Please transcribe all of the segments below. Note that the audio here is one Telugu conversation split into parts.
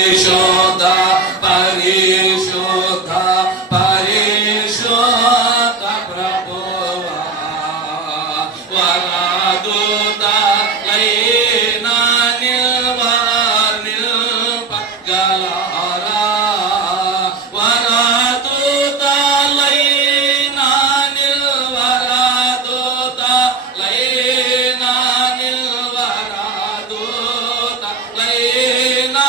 పరిశుద్ధ పరిశుద్ధ పరిశుద్ధ ప్రభువా వరదూత లైనా నిల్పగలరా వరదూత లైనా నిల్వరదూత లైనా నిల్వరదూత లైనా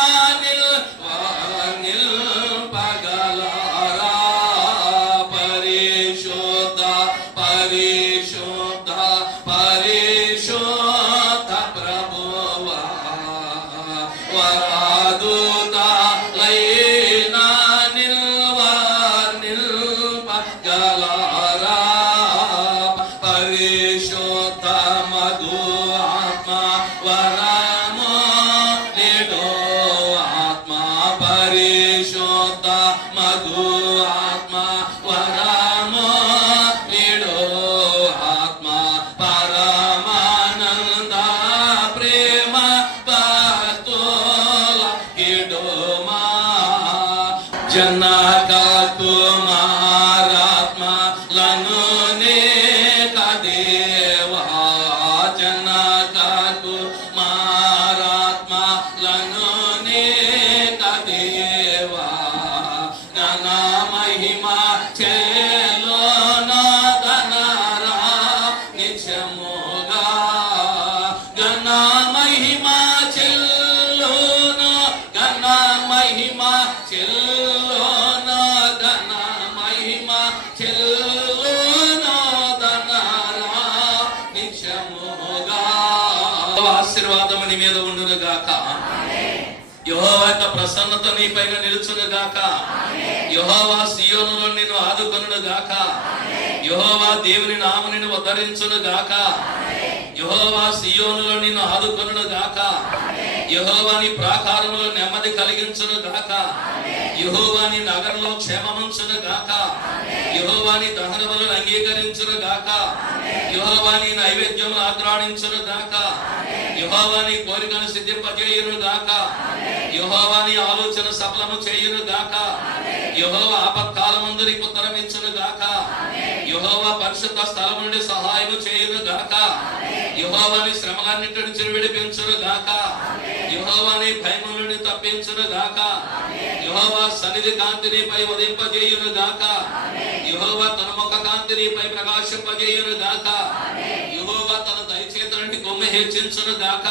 నిల్పగలరా పరిశుద్ధ పరిశుద్ధ పరిశుద్ధ ప్రభువా వరదూత లైనా నిల్పగలరా పరిశుద్ధ మధు ఆత్మ వరము నిడు ఆత్మ పరిశుద్ధ మధు ఆత్మ వరము నిడు ఆత్మ పరమానంద ప్రేమ భక్తుల కిడుమా జనక కుమారాత్మలను నేక దేవా జనక కుమారాత్మలను నేక దేవా ఘన మహిమ చేలోన ధనరా నిత్యముగా ఘన మహిమ చెల్లోన ఘన మహిమ చెల్లోన ఘన మహిమ చెల్లోన ధనరా నిత్యముగా ఆశీర్వాదము నీ మీద ఉండును గాక యెహోవా యొక్క ప్రసన్నత నీ పైన నిలుచును గాక యెహోవా సియోనులో నిన్ను ఆదుకొనును గాక యెహోవా దేవుని నామమును నిన్ను ఉద్ధరించును గాక యెహోవా సియోనులో నిన్ను ఆదుకొనును గాక యెహోవా నీ ప్రాకారములో నెమ్మది కలిగించును గాక యెహోవా నీ నగరంలో క్షేమముంచును గాక యెహోవా నీ దహనములను అంగీకరించును గాక యెహోవా నీ నైవేద్యమును ఆగ్రాణించును గాక యెహోవా నీ కోరికను సిద్ధింపజేయును గాక యెహోవా నీ ఆలోచన సఫలము చేయును గాక యెహోవా ఆపత్కాలమందు నీకు ఉత్తరం ఇచ్చును గాక యెహోవా పరిశుద్ధ స్థలము నుండి సహాయము చేయును గాక యెహోవా నీ శ్రమలన్నిటి నుంచి విడిపించును గాక యెహోవా నీ భయము నుండి తప్పించును గాక యెహోవా సన్నిధి కాంతి నీపై ఉదయింపజేయును గాక యెహోవా తన ముఖ కాంతి నీపై ప్రకాశింపజేయును గాక యెహోవా తన దయచేత నుండి కొమ్మె హెచ్చించును గాక